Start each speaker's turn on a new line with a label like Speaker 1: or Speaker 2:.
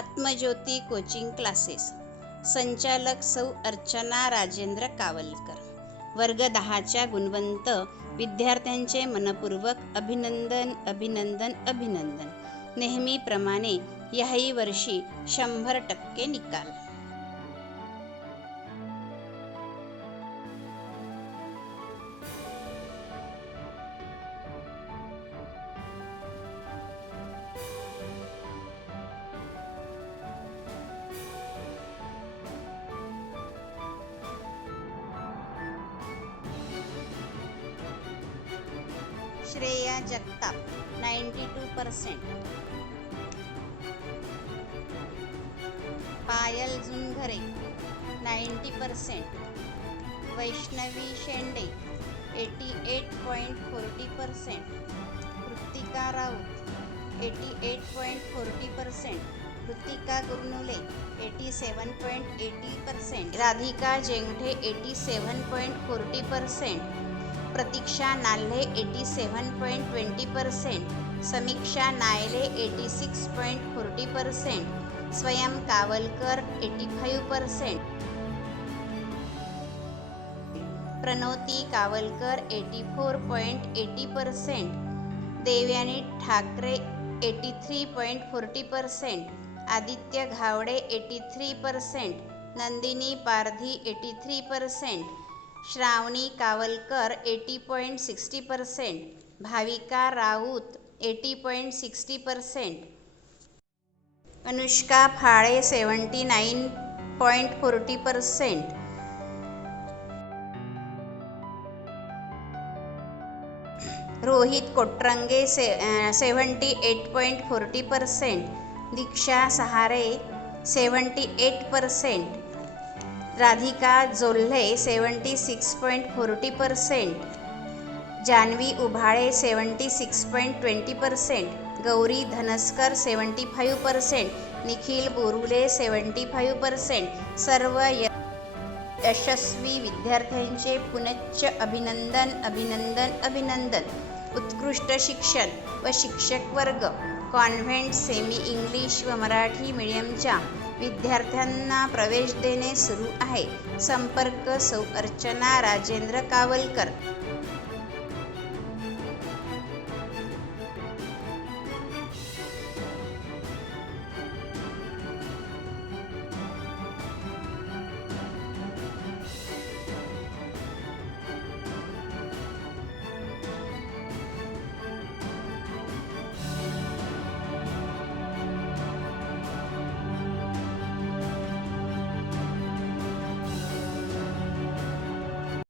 Speaker 1: आत्मज्योती coaching classes. संचालक सौ अर्चना राजेंद्र कावलकर. वर्ग दहाच्या गुणवंत विद्यार्थ्यांचे मनपूर्वक अभिनंदन अभिनंदन अभिनंदन. नेहमीप्रमाणे याही वर्षी शंभर टक्के निकाल. Shreya Jagtap ninety two percent Payal Jhunghare ninety percent Vaishnavi Shende eighty eight point forty percent Kritika Raut eighty eight point forty percent Kritika Gurnule eighty seven point eighty percent Radhika Jengathe eighty seven point forty percent Pratiksha Nalhe eighty seven point twenty percent Samiksha Nayale eighty six point forty percent Swayam Kawalkar eighty five percent Pranavati Kawalkar eighty four point eighty percent Devyani Thakare eighty three point forty percent Aditya Ghawade eighty three percent Nandini Pardhi eighty three percent Shravani Kawalkar eighty point sixty percent Bhavika Raut eighty point sixty percent Anushka Phale seventy nine point forty percent Rohit Kotrange से seventy eight point forty percent Diksha Sahare seventy eight percent Radhika Jolhe seventy six point forty percent. Janhavi Ubhale seventy six point twenty percent. Gauri Dhanaskar seventy five percent. Nikhil Borule seventy five percent. सर्व य यशस्वी विद्यार्थ्यांचे पुनश्च अभिनंदन अभिनंदन अभिनंदन. उत्कृष्ट शिक्षण व शिक्षक वर्ग कॉन्व्हेंट सेमी इंग्लिश व मराठी मीडियमच्या विद्यार्थ्यांना प्रवेश देणे सुरू आहे. संपर्क सौ अर्चना राजेंद्र कावलकर